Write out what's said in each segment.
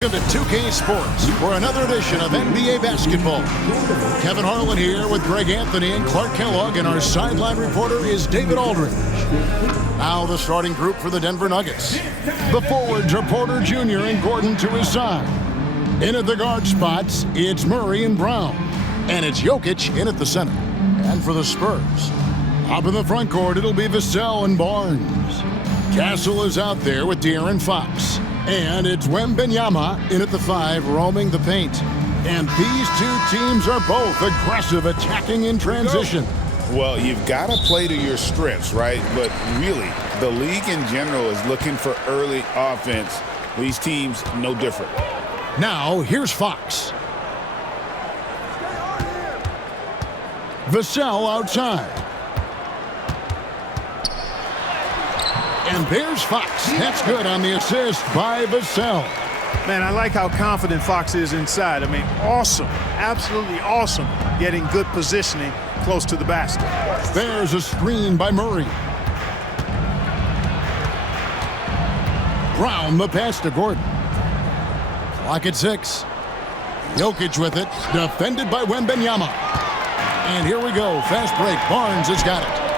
Welcome to 2K Sports for another edition of NBA basketball. Kevin Harlan here with Greg Anthony and Clark Kellogg, and our sideline reporter is David Aldridge. Now the starting group for the Denver Nuggets. The forwards are Porter Jr. and Gordon to his side. In at the guard spots, it's Murray and Brown. And it's Jokic in at the center. And for the Spurs, up in the front court, it'll be Vassell and Barnes. Castle is out there with De'Aaron Fox. And it's Wembanyama in at the 5, roaming the paint. And these two teams are both aggressive, attacking in transition. Well, you've got to play to your strengths, right? But really, the league in general is looking for early offense. These teams, no different. Now, here's Fox. Vassell outside. And there's Fox. That's good on the assist by Vassell. Man, I like how confident Fox is inside. I mean, awesome. Absolutely awesome getting good positioning close to the basket. There's a screen by Murray. Brown the pass to Gordon. Clock at 6. Jokic with it. Defended by Wembanyama. And here we go. Fast break. Barnes has got it.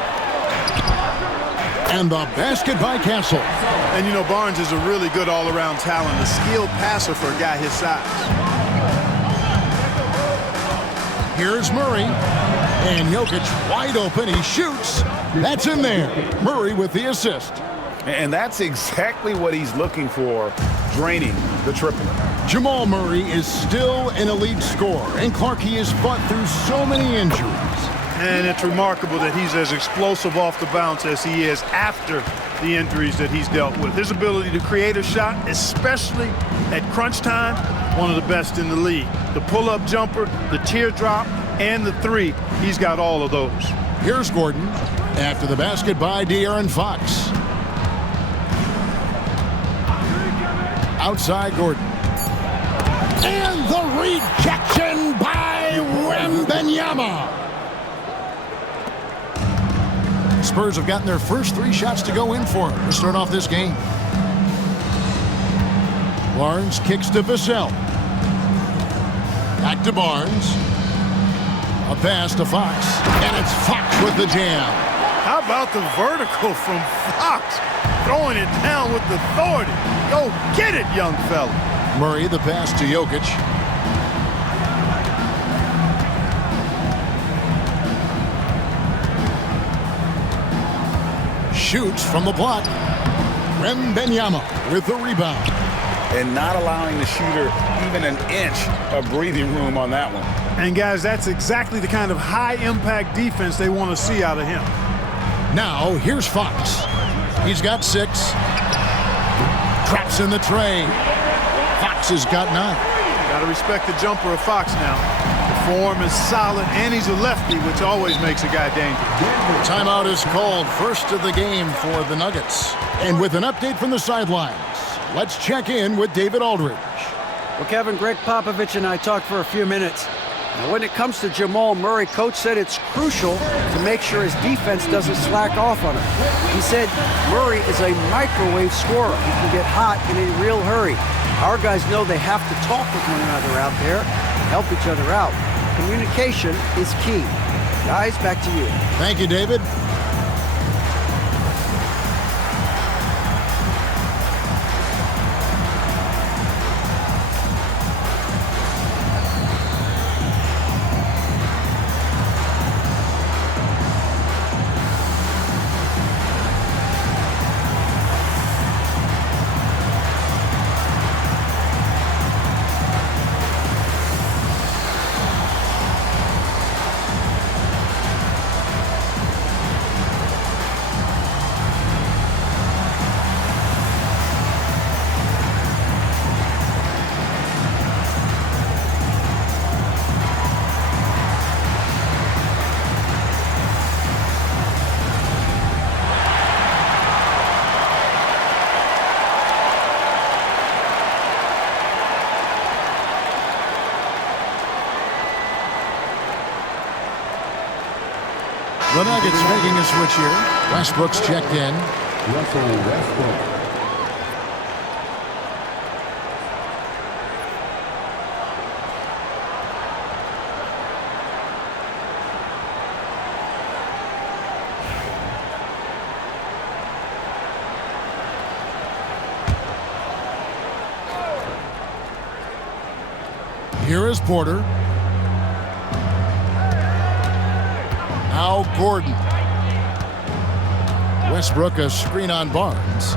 And the basket by Castle. And you know, Barnes is a really good all-around talent, a skilled passer for a guy his size. Here's Murray. And Jokic wide open. He shoots. That's in there. Murray with the assist. And that's exactly what he's looking for, draining the triple. Jamal Murray is still an elite scorer. And Clark, he has fought through so many injuries. And it's remarkable that he's as explosive off the bounce as he is after the injuries that he's dealt with. His ability to create a shot, especially at crunch time, one of the best in the league. The pull-up jumper, the teardrop, and the 3, he's got all of those. Here's Gordon after the basket by De'Aaron Fox. Outside Gordon. And the rejection by Wembanyama. Spurs have gotten their first 3 shots to go in for to start off this game. Barnes kicks to Vassell. Back to Barnes. A pass to Fox. And it's Fox with the jam. How about the vertical from Fox? Throwing it down with authority. Go get it, young fella. Murray the pass to Jokic. Shoots from the block. Wembanyama with the rebound. And not allowing the shooter even an inch of breathing room on that one. And guys, that's exactly the kind of high-impact defense they want to see out of him. Now, here's Fox. He's got 6. Traps in the tray. Fox has got 9. Got to respect the jumper of Fox now. The form is solid, and he's a lefty, which always makes a guy dangerous. Timeout is called, first of the game for the Nuggets. And with an update from the sidelines, let's check in with David Aldridge. Well, Kevin, Greg Popovich and I talked for a few minutes. Now, when it comes to Jamal Murray, Coach said it's crucial to make sure his defense doesn't slack off on him. He said Murray is a microwave scorer. He can get hot in a real hurry. Our guys know they have to talk with one another out there and help each other out. Communication is key. Guys, back to you. Thank you, David. The Nuggets making a switch here. Westbrook's checked in. Russell Westbrook. Here is Porter. Now Gordon. Westbrook a screen on Barnes.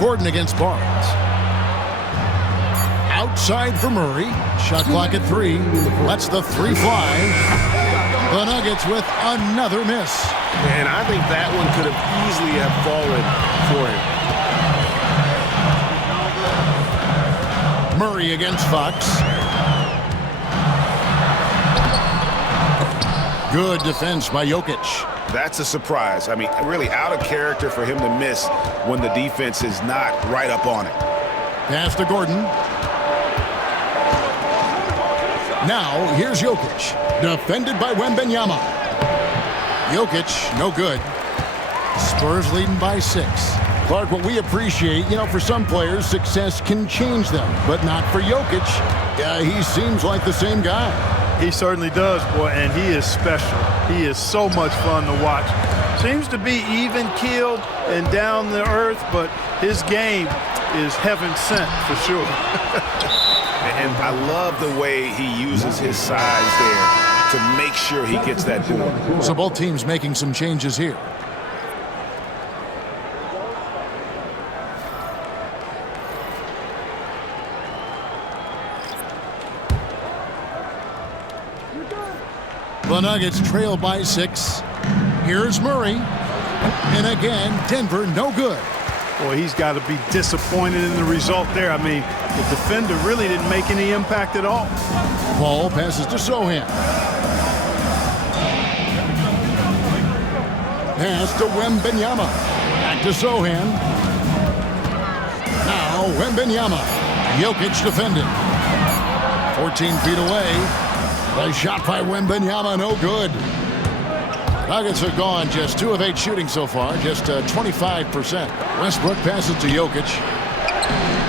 Gordon against Barnes. Outside for Murray. Shot clock at 3. Lets the 3 fly. The Nuggets with another miss. And I think that one could have easily have fallen for him. Murray against Fox. Good defense by Jokic. That's a surprise. I mean, really out of character for him to miss when the defense is not right up on it. Pass to Gordon. Now, here's Jokic. Defended by Wembanyama. Jokic, no good. Spurs leading by 6. Clark, what we appreciate, for some players, success can change them, but not for Jokic. He seems like the same guy. He certainly does, boy, and he is special. He is so much fun to watch. Seems to be even-keeled and down the earth, but his game is heaven sent for sure. And I love the way he uses his size there to make sure he gets that board. So both teams making some changes here. The Nuggets trail by 6. Here's Murray. And again, Denver no good. Boy, he's got to be disappointed in the result there. I mean, the defender really didn't make any impact at all. Paul passes to Sohan. Pass to Wembanyama. Back to Sohan. Now Wembanyama. Jokic defending. 14 feet away. The shot by Wembanyama, no good. Nuggets have gone just 2 of 8 shooting so far, just 25%. Westbrook passes to Jokic.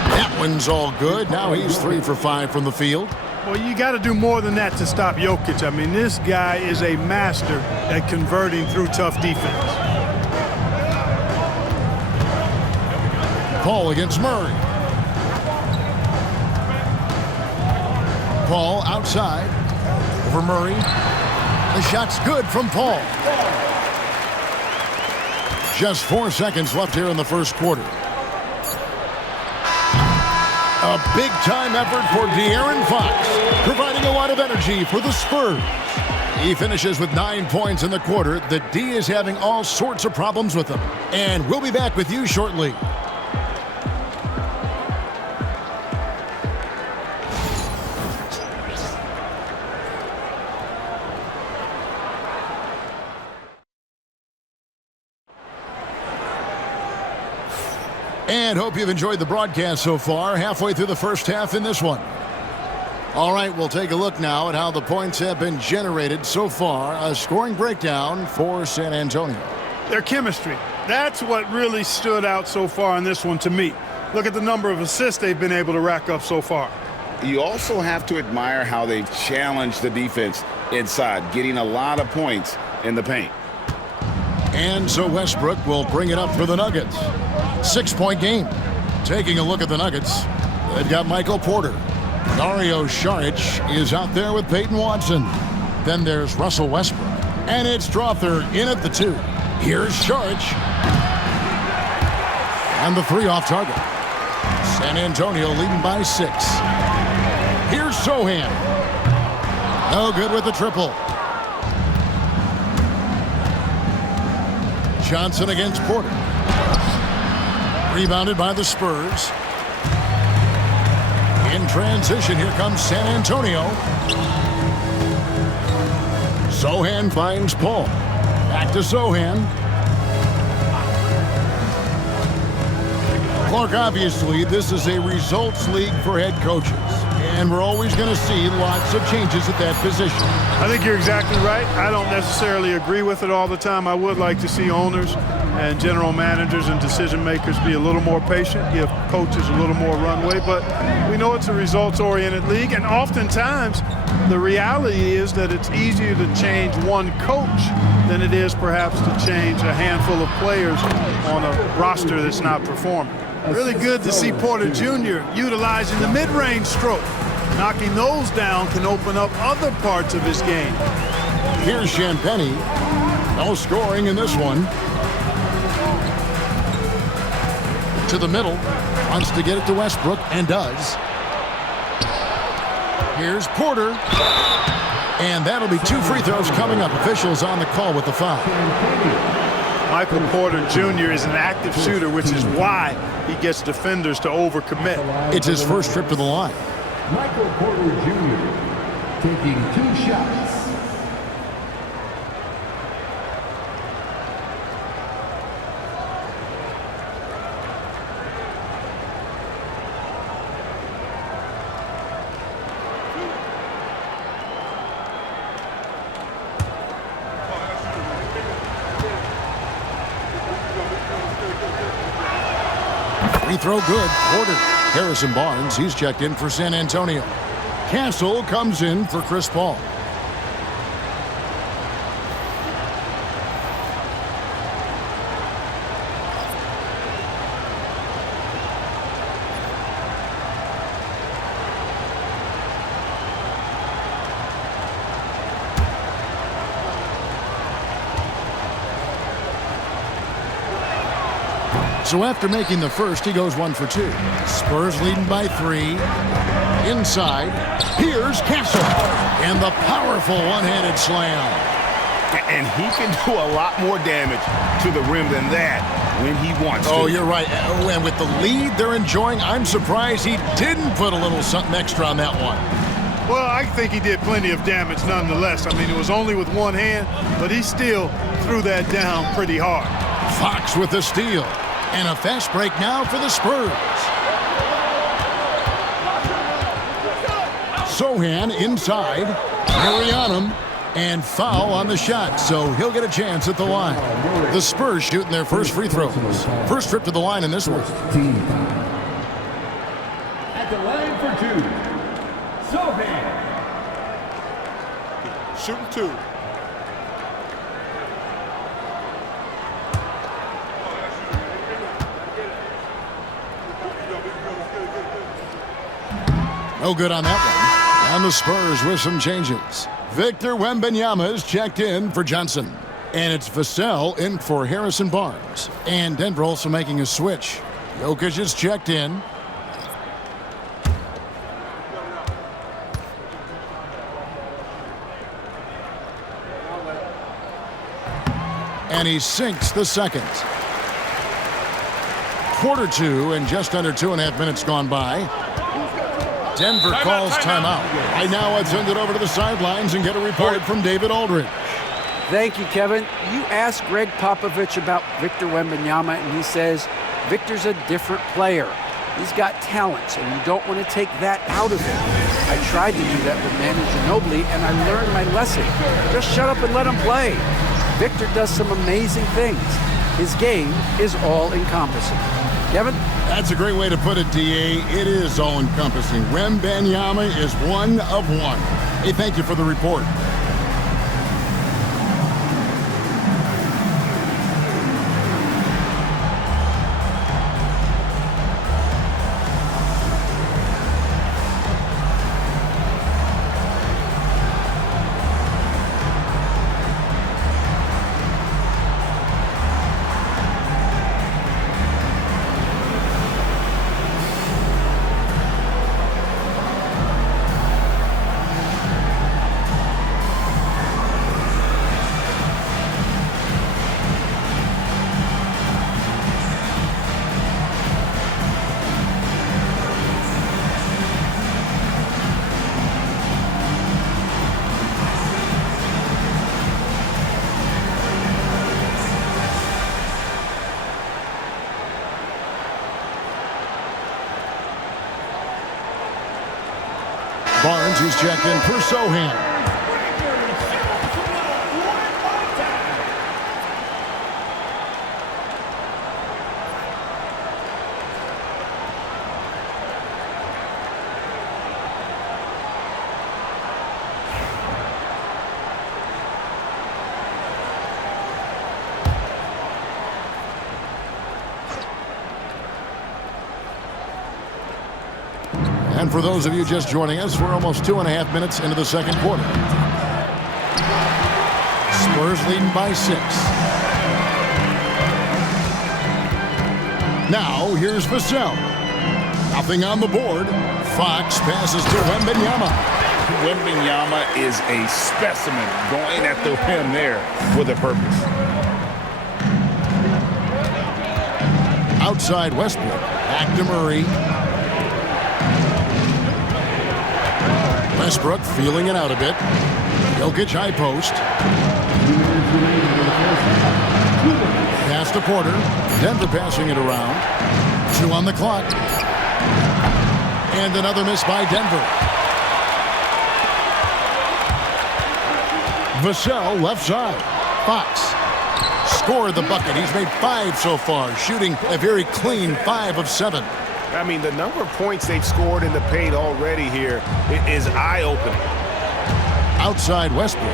That one's all good. Now he's 3 for 5 from the field. Well, you got to do more than that to stop Jokic. I mean, this guy is a master at converting through tough defense. Paul against Murray. Paul outside. For Murray. The shot's good from Paul. Just 4 seconds left here in the first quarter. A big-time effort for De'Aaron Fox, providing a lot of energy for the Spurs. He finishes with 9 points in the quarter. The D is having all sorts of problems with him. And we'll be back with you shortly. And hope you've enjoyed the broadcast so far. Halfway through the first half in this one. All right, we'll take a look now at how the points have been generated so far. A scoring breakdown for San Antonio. Their chemistry. That's what really stood out so far in this one to me. Look at the number of assists they've been able to rack up so far. You also have to admire how they've challenged the defense inside, getting a lot of points in the paint. And so Westbrook will bring it up for the Nuggets. 6-point game. Taking a look at the Nuggets, they've got Michael Porter. Dario Saric is out there with Peyton Watson. Then there's Russell Westbrook. And it's Strawther in at the 2. Here's Saric. And the 3 off target. San Antonio leading by 6. Here's Sohan. No good with the triple. Johnson against Porter. Rebounded by the Spurs. In transition, here comes San Antonio. Sohan finds Paul. Back to Sohan. Clark, obviously, this is a results league for head coaches. And we're always going to see lots of changes at that position. I think you're exactly right. I don't necessarily agree with it all the time. I would like to see owners and general managers and decision makers be a little more patient, give coaches a little more runway. But we know it's a results-oriented league, and oftentimes the reality is that it's easier to change one coach than it is perhaps to change a handful of players on a roster that's not performing. Really good to see Porter Jr. utilizing the mid-range stroke. Knocking those down can open up other parts of his game. Here's Champagnie. No scoring in this one. To the middle. Wants to get it to Westbrook, and does. Here's Porter. And that'll be 2 free throws coming up. Officials on the call with the foul. Michael Porter Jr. is an active shooter, which is why he gets defenders to overcommit. It's his first trip to the line. Michael Porter Jr. taking 2 shots. Free throw good. Porter. Harrison Barnes, he's checked in for San Antonio. Castle comes in for Chris Paul. So after making the first, he goes 1 for 2. Spurs leading by 3. Inside, here's Castle. And the powerful one-handed slam. And he can do a lot more damage to the rim than that when he wants to. Oh, you're right. And with the lead they're enjoying, I'm surprised he didn't put a little something extra on that one. Well, I think he did plenty of damage nonetheless. I mean, it was only with one hand, but he still threw that down pretty hard. Fox with the steal. And a fast break now for the Spurs. Sohan inside. Murray on him. And foul on the shot, so he'll get a chance at the line. The Spurs shooting their first free throws. First trip to the line in this one. At the line for 2, Sohan. Shooting 2. No good on that one. And the Spurs with some changes. Victor Wembanyama is checked in for Johnson. And it's Vassell in for Harrison Barnes. And Denver also making a switch. Jokic is checked in. And he sinks the second. Quarter 2 and just under 2.5 minutes gone by. Denver calls timeout. Right now, let's send it over to the sidelines and get a report from David Aldridge. Thank you, Kevin. You asked Greg Popovich about Victor Wembanyama, and he says Victor's a different player. He's got talent, so you don't want to take that out of him. I tried to do that with Manu Ginobili, and I learned my lesson. Just shut up and let him play. Victor does some amazing things. His game is all-encompassing. Kevin? That's a great way to put it, D.A. It is all-encompassing. Wembanyama is one of one. Hey, thank you for the report. Barnes is checked in for Sohan. And for those of you just joining us, we're almost 2.5 minutes into the second quarter. Spurs leading by 6. Now, here's Vassell. Nothing on the board. Fox passes to Wembanyama. Wembanyama is a specimen going at the rim there with a purpose. Outside Westbrook. Back to Murray. Westbrook feeling it out a bit. Jokic high post. Pass to Porter. Denver passing it around. 2 on the clock. And another miss by Denver. Vassell left side. Fox scored the bucket. He's made 5 so far, shooting a very clean 5 of 7. I mean, the number of points they've scored in the paint already here is eye-opening. Outside Westbrook.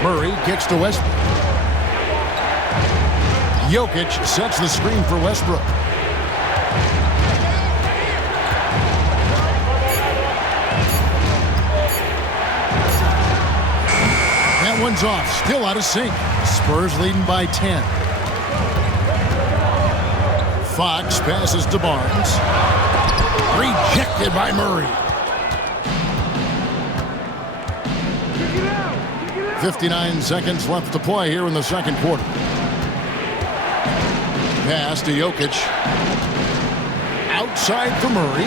Murray kicks to Westbrook. Jokic sets the screen for Westbrook. That one's off, still out of sync. Spurs leading by 10. Fox passes to Barnes. Rejected by Murray. 59 seconds left to play here in the second quarter. Pass to Jokic. Outside for Murray.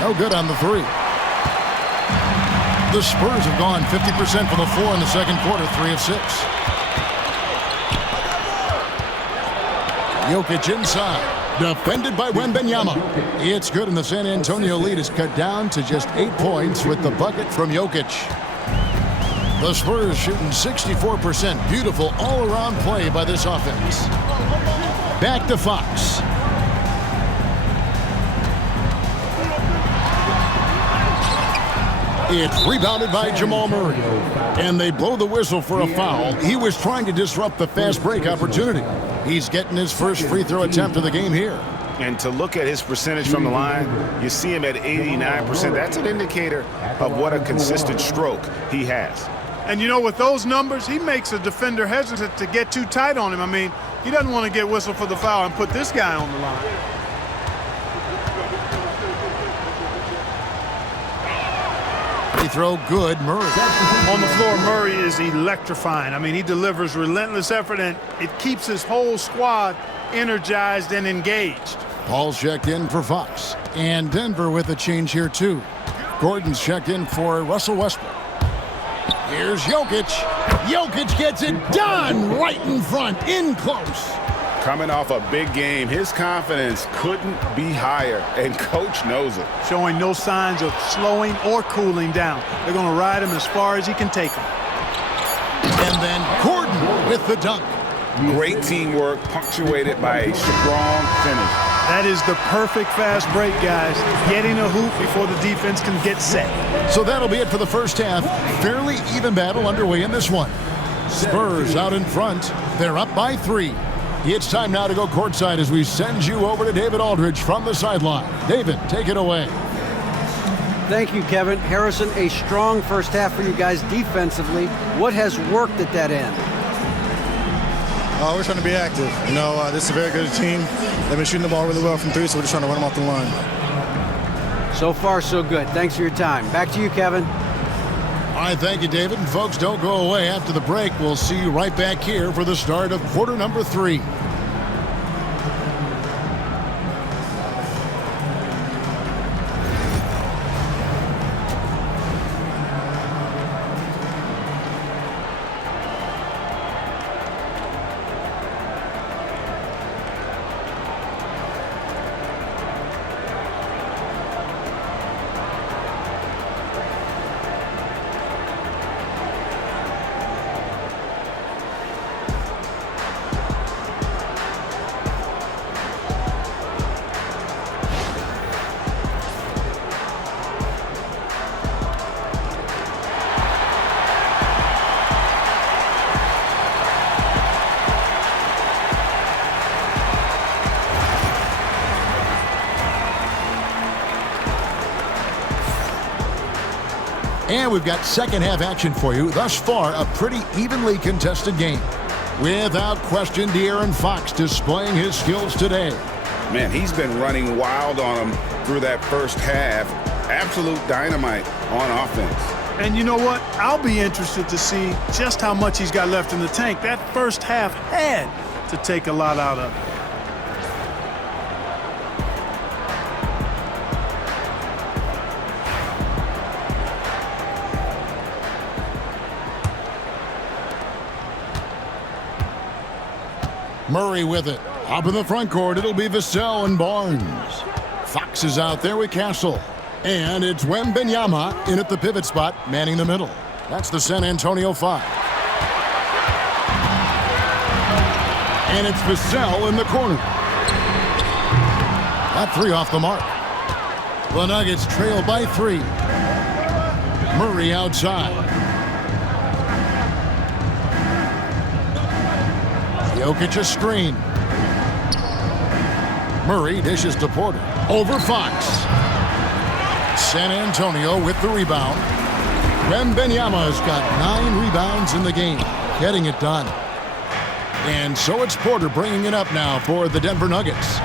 No good on the 3. The Spurs have gone 50% from the floor in the second quarter, 3 of 6. Jokic inside. Defended by Wembanyama. It's good, and the San Antonio lead is cut down to just 8 points with the bucket from Jokic. The Spurs shooting 64%. Beautiful all-around play by this offense. Back to Fox. It's rebounded by Jamal Murray. And they blow the whistle for a foul. He was trying to disrupt the fast break opportunity. He's getting his first free throw attempt of the game here. And to look at his percentage from the line, you see him at 89%. That's an indicator of what a consistent stroke he has. And you know, with those numbers, he makes a defender hesitant to get too tight on him. I mean, he doesn't want to get whistled for the foul and put this guy on the line. Free throw good. Murray. On the floor, Murray is electrifying. I mean, he delivers relentless effort, and it keeps his whole squad energized and engaged. Paul's checked in for Fox. And Denver with a change here, too. Gordon's checked in for Russell Westbrook. Here's Jokic. Jokic gets it done right in front, in close. Coming off a big game, his confidence couldn't be higher, and coach knows it. Showing no signs of slowing or cooling down. They're going to ride him as far as he can take him. And then Gordon with the dunk. Great teamwork, punctuated by a strong finish. That is the perfect fast break, guys. Getting a hoop before the defense can get set. So that'll be it for the first half. Fairly even battle underway in this one. Spurs out in front. They're up by 3. It's time now to go courtside as we send you over to David Aldridge from the sideline. David, take it away. Thank you, Kevin. Harrison, a strong first half for you guys defensively. What has worked at that end? We're trying to be active. You know, this is a very good team. They've been shooting the ball really well from 3, so we're just trying to run them off the line. So far, so good. Thanks for your time. Back to you, Kevin. All right, thank you, David. And folks, don't go away. After the break, we'll see you right back here for the start of quarter number 3. And we've got second half action for you. Thus far, a pretty evenly contested game. Without question, De'Aaron Fox displaying his skills today. Man, he's been running wild on him through that first half. Absolute dynamite on offense. And you know what? I'll be interested to see just how much he's got left in the tank. That first half had to take a lot out of it. Murray with it. Up in the front court, it'll be Vassell and Barnes. Fox is out there with Castle. And it's Wembanyama in at the pivot spot, manning the middle. That's the San Antonio 5. And it's Vassell in the corner. That three off the mark. The Nuggets trail by 3. Murray outside. Jokic a screen. Murray dishes to Porter. Over Fox. San Antonio with the rebound. Wembanyama's got 9 rebounds in the game, getting it done. And so it's Porter bringing it up now for the Denver Nuggets.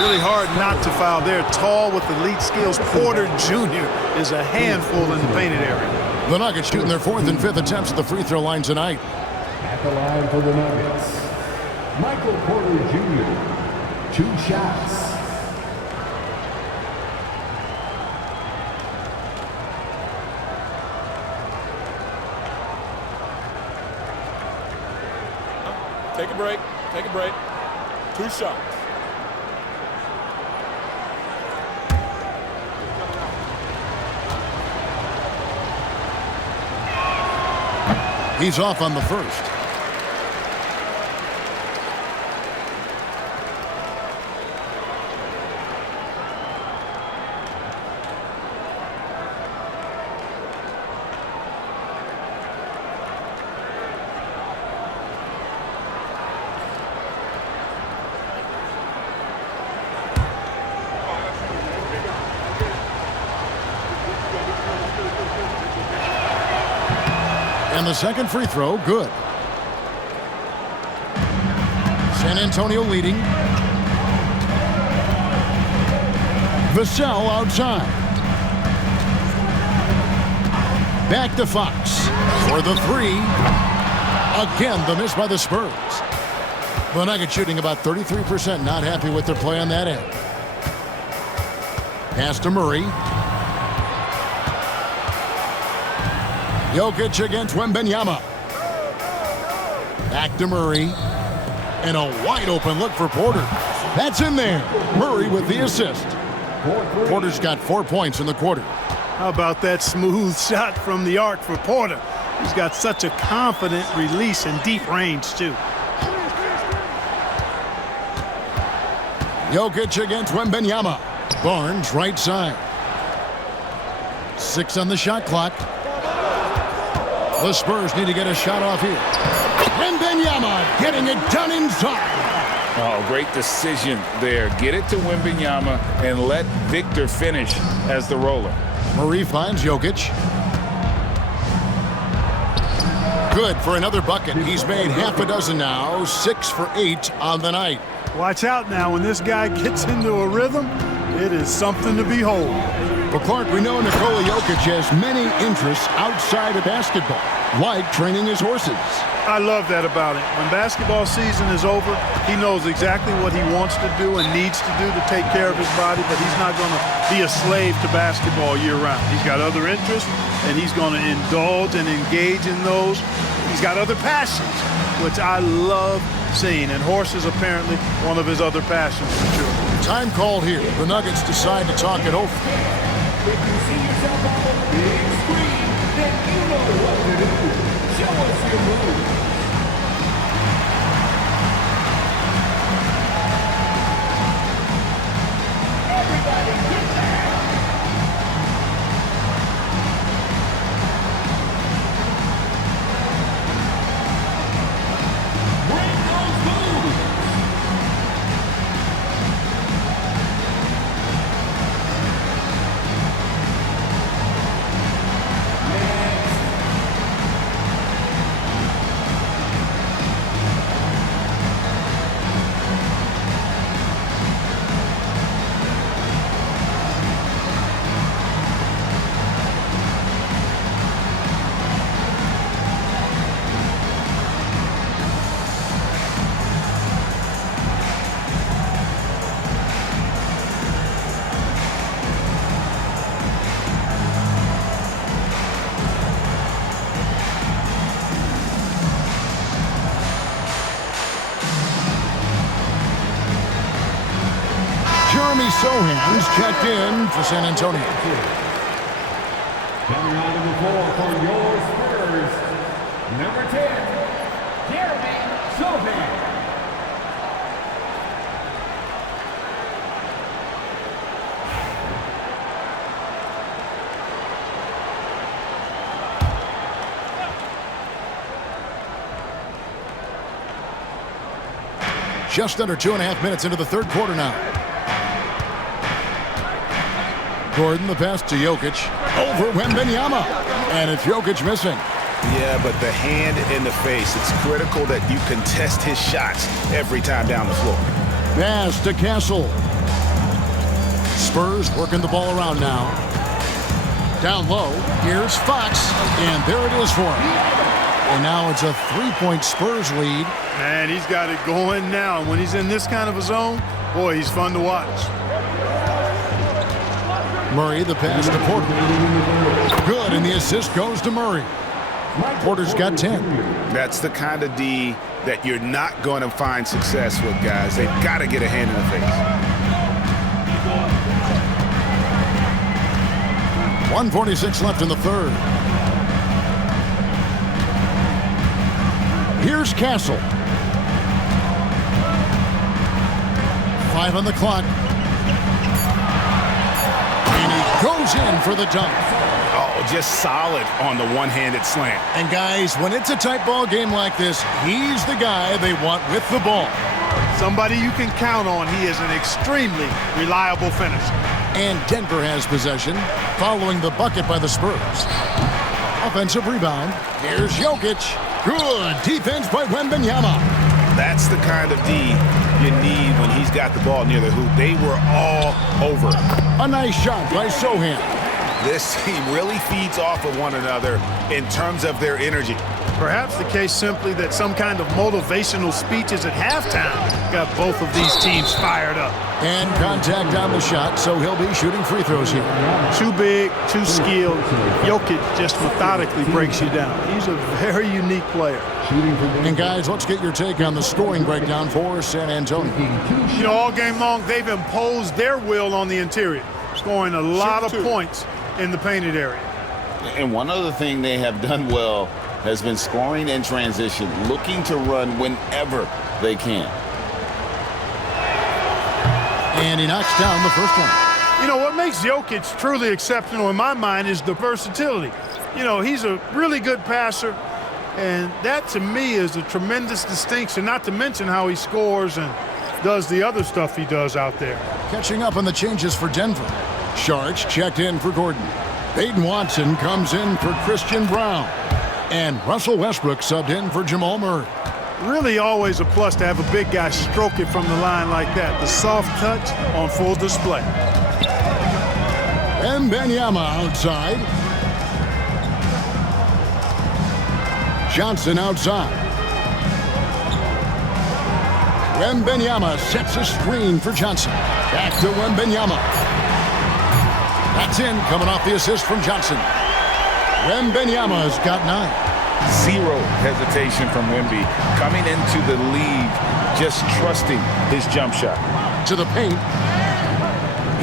Really hard not to foul. They're tall with elite skills. Porter Jr. is a handful in the painted area. The Nuggets shooting their 4th and 5th attempts at the free throw line tonight. At the line for the Nuggets, Michael Porter Jr., 2 shots. Take a break. Take a break. 2 shots. He's off on the first. And the second free throw, good. San Antonio leading. Vassell outside. Back to Fox for the 3. Again, the miss by the Spurs. The Nuggets shooting about 33%, not happy with their play on that end. Pass to Murray. Jokic against Wembanyama. Back to Murray. And a wide open look for Porter. That's in there. Murray with the assist. Porter's got 4 points in the quarter. How about that smooth shot from the arc for Porter? He's got such a confident release and deep range, too. Jokic against Wembanyama. Barnes right side. 6 on the shot clock. The Spurs need to get a shot off here. Wembanyama getting it done inside. Oh, great decision there. Get it to Wembanyama and let Victor finish as the roller. Murray finds Jokic. Good for another bucket. He's made half a dozen now. 6 for 8 on the night. Watch out now. When this guy gets into a rhythm, it is something to behold. Well, Clark, we know Nikola Jokic has many interests outside of basketball, like training his horses. I love that about him. When basketball season is over, he knows exactly what he wants to do and needs to do to take care of his body, but he's not going to be a slave to basketball year-round. He's got other interests, and he's going to indulge and engage in those. He's got other passions, which I love seeing, and horses apparently one of his other passions for sure. Time called here. The Nuggets decide to talk it over. If you see yourself on the big screen, then you know what to do. Show us your moves. Everybody get back. Bring those moves. Jeremy Sohan's checked in for San Antonio. Coming on to the floor for your Spurs, number 10, Jeremy Sohan. Just under 2.5 minutes into the third quarter now. Gordon, the pass to Jokic. Over Wembanyama. And it's Jokic missing. Yeah, but the hand in the face, it's critical that you contest his shots every time down the floor. Pass to Castle. Spurs working the ball around now. Down low, here's Fox. And there it is for him. And now it's a 3-point Spurs lead. Man, he's got it going now. When he's in this kind of a zone, boy, he's fun to watch. Murray, the pass to Porter. Good, and the assist goes to Murray. Porter's got 10. That's the kind of D that you're not going to find success with, guys. They've got to get a hand in the face. 1:46 left in the third. Here's Castle. 5 on the clock. And he goes in for the dunk. Oh, just solid on the one-handed slam. And guys, when it's a tight ball game like this, he's the guy they want with the ball. Somebody you can count on. He is an extremely reliable finisher. And Denver has possession, following the bucket by the Spurs. Offensive rebound. Here's Jokic. Good defense by Wembanyama. That's the kind of D you need when he's got the ball near the hoop. They were all over. A nice shot by Sohan. This team really feeds off of one another in terms of their energy. Perhaps the case simply that some kind of motivational speeches at halftime got both of these teams fired up. And contact on the shot, so he'll be shooting free throws here. Too big, too skilled. Jokic just methodically breaks you down. He's a very unique player. And guys, let's get your take on the scoring breakdown for San Antonio. You know, all game long, they've imposed their will on the interior, scoring a lot of points in the painted area. And one other thing they have done well has been scoring in transition, looking to run whenever they can. And he knocks down the first one. You know, what makes Jokic truly exceptional in my mind is the versatility. You know, he's a really good passer, and that to me is a tremendous distinction, not to mention how he scores and does the other stuff he does out there. Catching up on the changes for Denver. Sharch checked in for Gordon. Peyton Watson comes in for Christian Brown. And Russell Westbrook subbed in for Jamal Murray. Really always a plus to have a big guy stroke it from the line like that. The soft touch on full display. Wembanyama outside. Johnson outside. Wembanyama sets a screen for Johnson. Back to Wembanyama. That's in, coming off the assist from Johnson. Wembanyama's got 9. Zero hesitation from Wemby coming into the league, just trusting his jump shot. To the paint.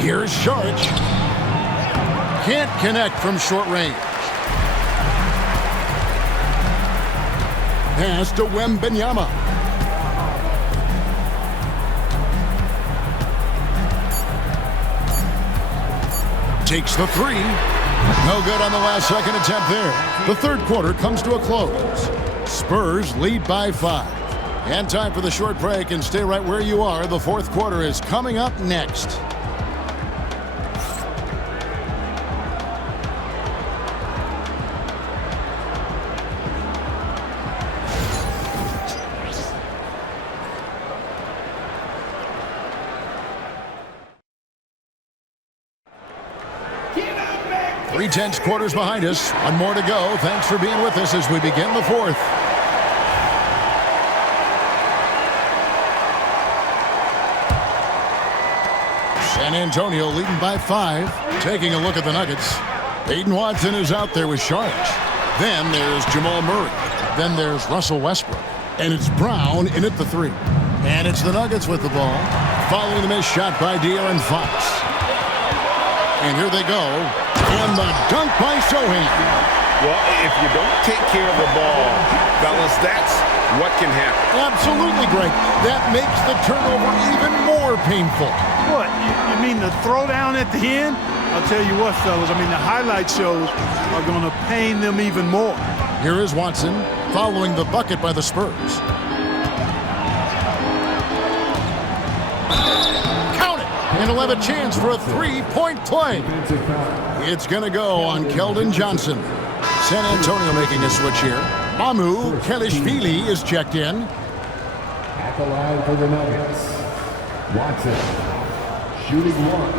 Here's Sharch. Can't connect from short range. Pass to Wembanyama. Takes the 3. No good on the last second attempt there. The third quarter comes to a close. Spurs lead by 5. And time for the short break, and stay right where you are. The fourth quarter is coming up next. Tense quarters behind us. One more to go. Thanks for being with us as we begin the fourth. San Antonio leading by 5. Taking a look at the Nuggets. Peyton Watson is out there with Sharch. Then there's Jamal Murray. Then there's Russell Westbrook. And it's Brown in at the 3. And it's the Nuggets with the ball. following the missed shot by De'Aaron Fox. And here they go. And the dunk by Sohan. Well, if you don't take care of the ball, fellas, that's what can happen. Absolutely, Greg. That makes the turnover even more painful. What, you mean the throwdown at the end? I'll tell you what, fellas, I mean, the highlight shows are going to pain them even more. Here is Watson following the bucket by the Spurs. Count it! And he'll have a chance for a three-point play. It's going to go on Keldon Johnson. San Antonio making a switch here. Mamu Kelishvili is checked in. At the line for the Nuggets, Watson, shooting one.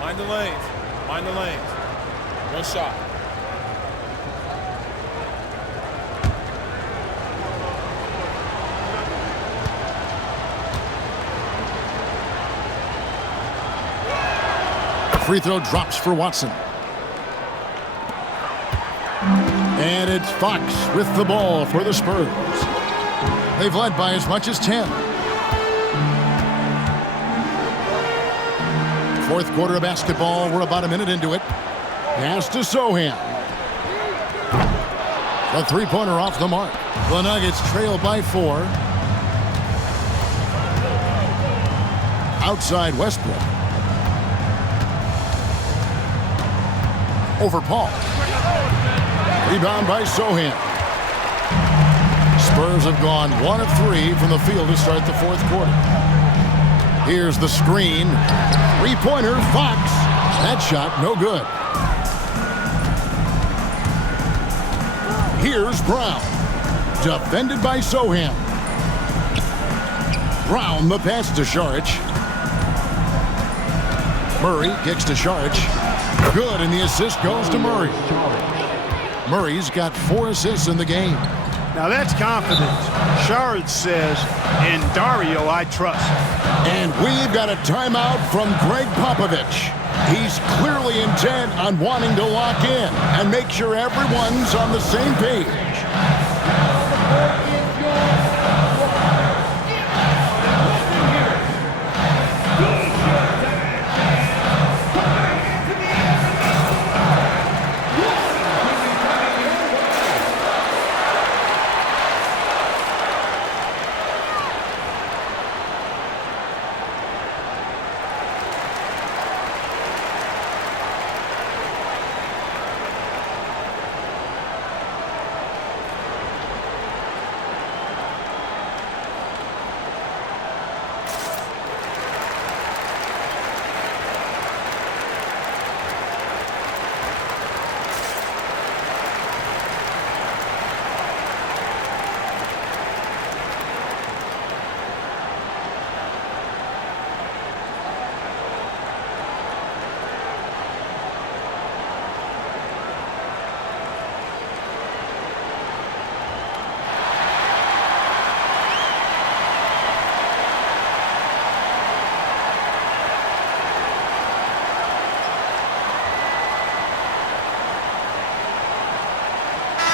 Mind the lanes. Mind the lanes. One shot. Free throw drops for Watson. And it's Fox with the ball for the Spurs. They've led by as much as 10. Fourth quarter of basketball. We're about a minute into it. Pass to Sohan. The three-pointer off the mark. The Nuggets trail by 4. Outside Westbrook. Over Paul. Rebound by Sohan. Spurs have gone 1 of 3 from the field to start the fourth quarter. Here's the screen. Three-pointer, Fox. That shot, no good. Here's Brown. Defended by Sohan. Brown, the pass to Šarić. Murray kicks to Šarić. Good, and the assist goes to Murray. Murray's got 4 assists in the game. Now that's confidence. Šarić says, "In Dario, I trust." And we've got a timeout from Greg Popovich. He's clearly intent on wanting to lock in and make sure everyone's on the same page.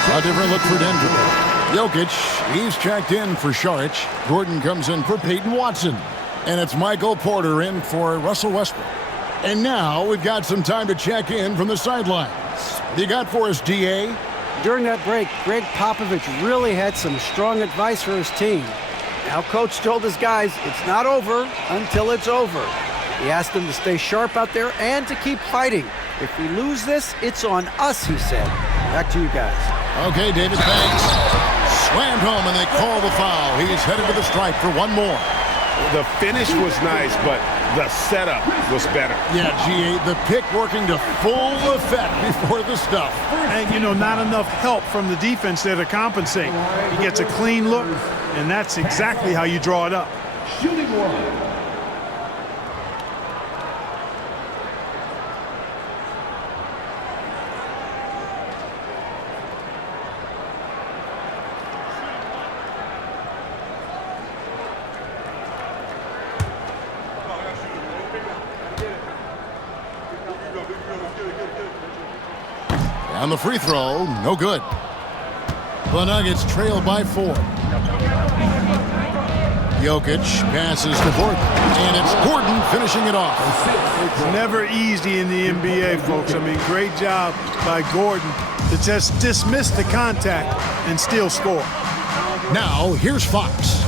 A different look for Denver. Jokic, he's checked in for Šarić. Gordon comes in for Peyton Watson. And it's Michael Porter in for Russell Westbrook. And now we've got some time to check in from the sidelines. What do you got for us, DA? During that break, Greg Popovich really had some strong advice for his team. Now, Coach told his guys it's not over until it's over. He asked them to stay sharp out there and to keep fighting. If we lose this, it's on us, he said. Back to you guys. Okay, David, thanks. Slammed home, and they call the foul. He's headed to the stripe for one more. The finish was nice, but the setup was better. Yeah, GA, the pick working to full effect before the stuff. And, you know, not enough help from the defense there to compensate. He gets a clean look, and that's exactly how you draw it up. Shooting one. And the free throw, no good. The Nuggets trail by 4. Jokic passes to Gordon, and it's Gordon finishing it off. It's never easy in the NBA, folks. I mean, great job by Gordon to just dismiss the contact and still score. Now, here's Fox.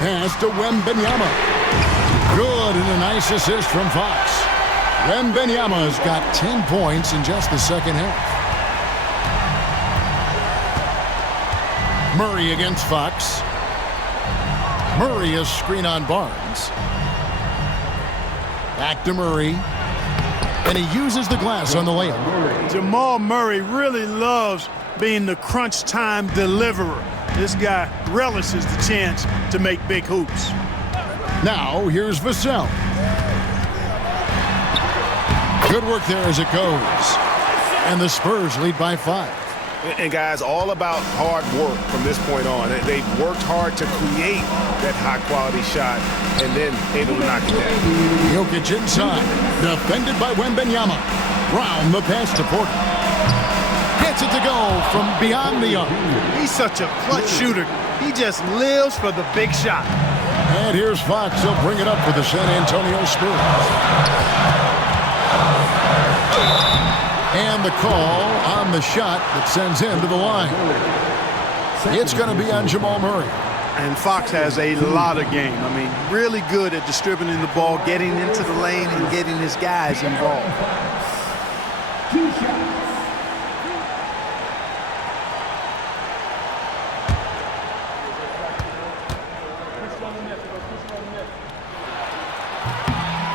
Pass to Wembanyama. Good, and a nice assist from Fox. Wembanyama's got 10 points in just the second half. Murray against Fox. Murray is screen on Barnes. Back to Murray. And he uses the glass on the layup. Jamal Murray really loves being the crunch time deliverer. This guy relishes the chance to make big hoops. Now, here's Vassell. Good work there as it goes. And the Spurs lead by 5. And guys, all about hard work from this point on. They've worked hard to create that high-quality shot and then able to knock it down. Jokic inside. Defended by Wembanyama. Brown the pass to Porter. Gets it to go from beyond the arc. He's such a clutch shooter. He just lives for the big shot. And here's Fox. He'll bring it up for the San Antonio Spurs. And the call on the shot that sends him to the line. It's going to be on Jamal Murray. And Fox has a lot of game. I mean, really good at distributing the ball, getting into the lane, and getting his guys involved.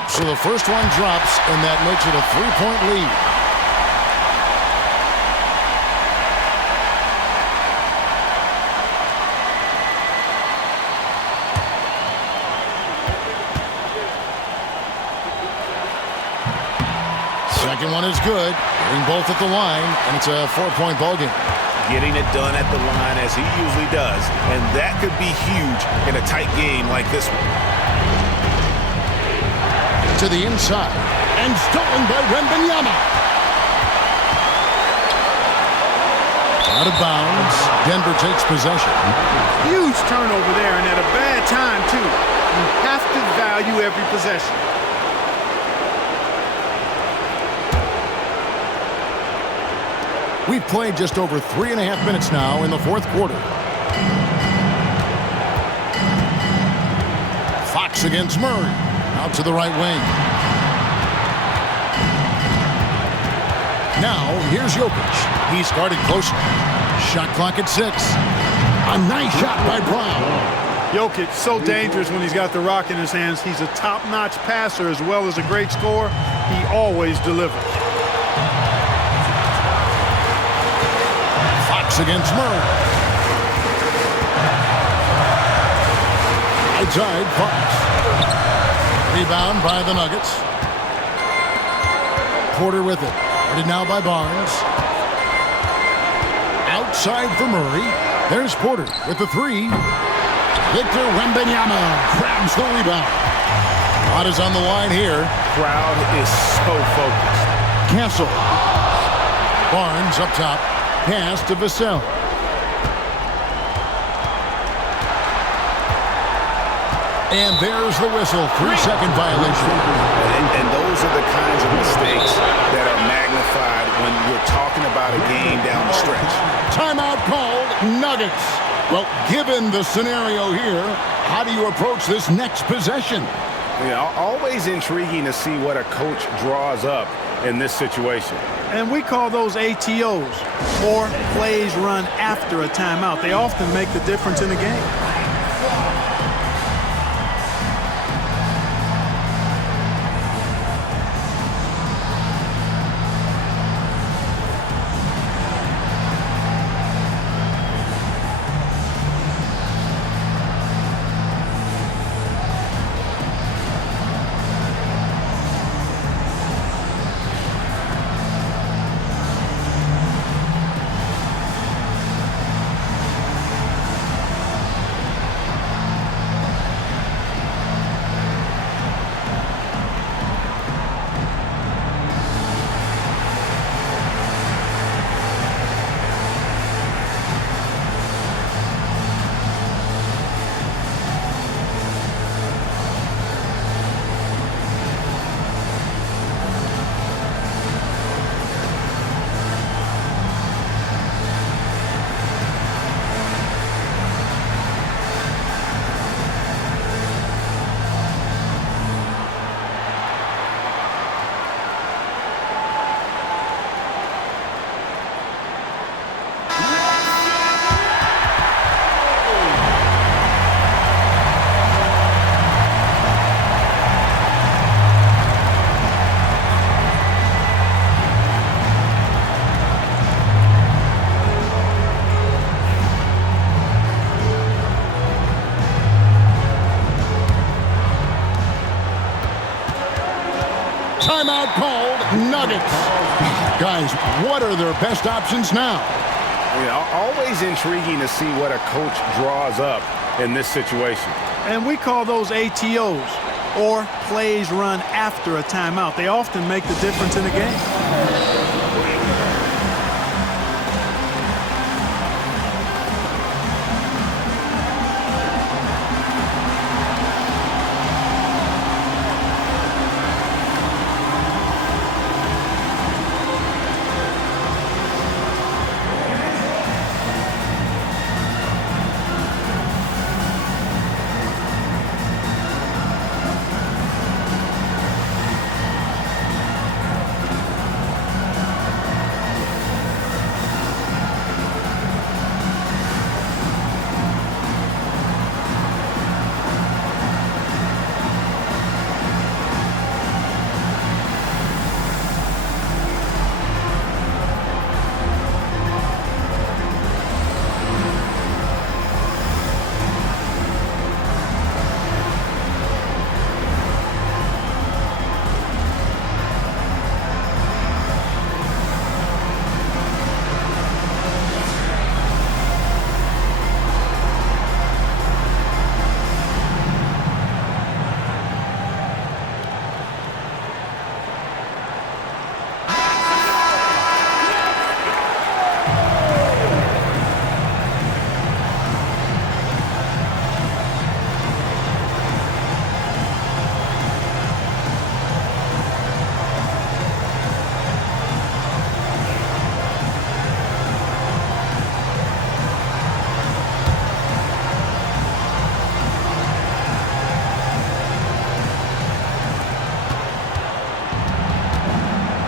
So the first one drops, and that makes it a 3-point lead. Second one is good. Getting both at the line, and it's a 4-point ball game. Getting it done at the line as he usually does, and that could be huge in a tight game like this one. To the inside, and stolen by Wembanyama. Out of bounds. Denver takes possession. Huge turnover there, and at a bad time, too. You have to value every possession. We've played just over 3.5 minutes now in the fourth quarter. Fox against Murray. Out to the right wing. Now, here's Jokic. He started closer. Shot clock at 6. A nice shot by Brown. Jokic, so dangerous when he's got the rock in his hands. He's a top-notch passer as well as a great scorer. He always delivers. Fox against Murray. Outside, Fox. Rebound by the Nuggets. Porter with it. Guarded now by Barnes. Outside for Murray. There's Porter with the 3. Victor Wembanyama grabs the rebound. Lot is on the line here. Crowd is so focused. Castle. Barnes up top. Pass to Vassell. And there's the whistle. 3-second violation. And those are the kinds of mistakes that are magnified when you're talking about a game down the stretch. Timeout called, Nuggets. Well, given the scenario here, how do you approach this next possession? Yeah, always intriguing to see what a coach draws up in this situation. And we call those ATOs, or plays run after a timeout. They often make the difference in a game. targets. Guys, what are their best options now? Always intriguing to see what a coach draws up in this situation. And we call those ATOs, or plays run after a timeout. They often make the difference in a game.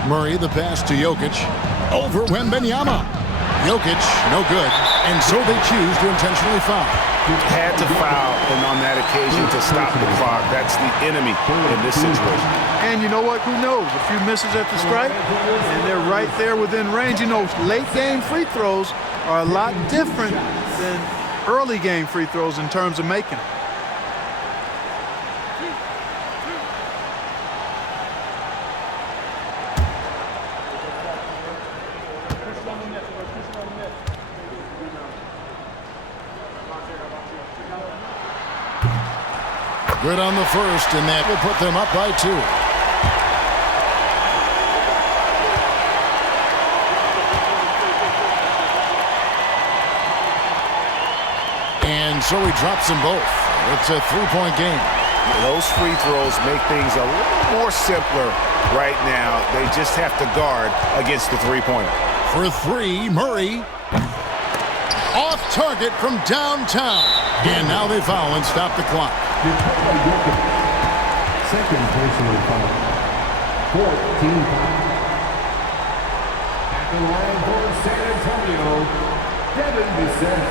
Murray, the pass to Jokic. Over Wembanyama. Jokic, no good. And so they choose to intentionally foul. Had to foul, and on that occasion to stop the clock. That's the enemy in this situation. And you know what? Who knows? A few misses at the stripe, and they're right there within range. You know, late game free throws are a lot different than early game free throws in terms of making them. Good on the first, and that will put them up by 2. And so he drops them both. It's a 3-point game. Those free throws make things a little more simpler right now. They just have to guard against the three-pointer. For 3, Murray. Off target from downtown. And now they foul and stop the clock. Second personal foul. 14 foul. At the line for San Antonio, Devin Vassell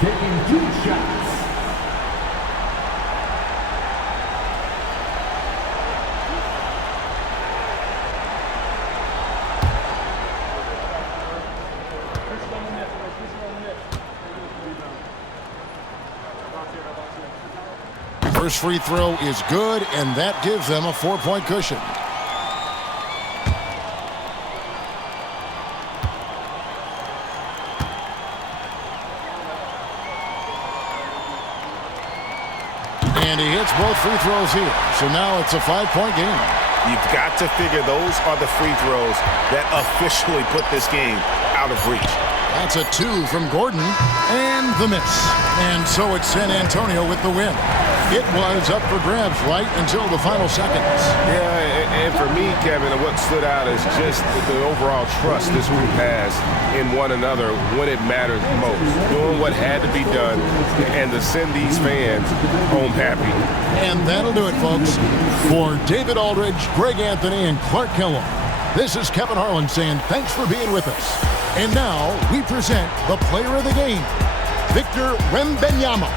taking 2 shots. First free throw is good, and that gives them a 4-point cushion. And he hits both free throws here. So now it's a 5-point game. You've got to figure those are the free throws that officially put this game out of reach. That's a 2 from Gordon, and the miss. And so it's San Antonio with the win. It was up for grabs right until the final seconds. Yeah, and for me, Kevin, what stood out is just the overall trust this group has in one another when it matters most. Doing what had to be done and to send these fans home happy. And that'll do it, folks. For David Aldridge, Greg Anthony, and Clark Kellogg, this is Kevin Harlan saying thanks for being with us. And now we present the player of the game, Victor Wembanyama.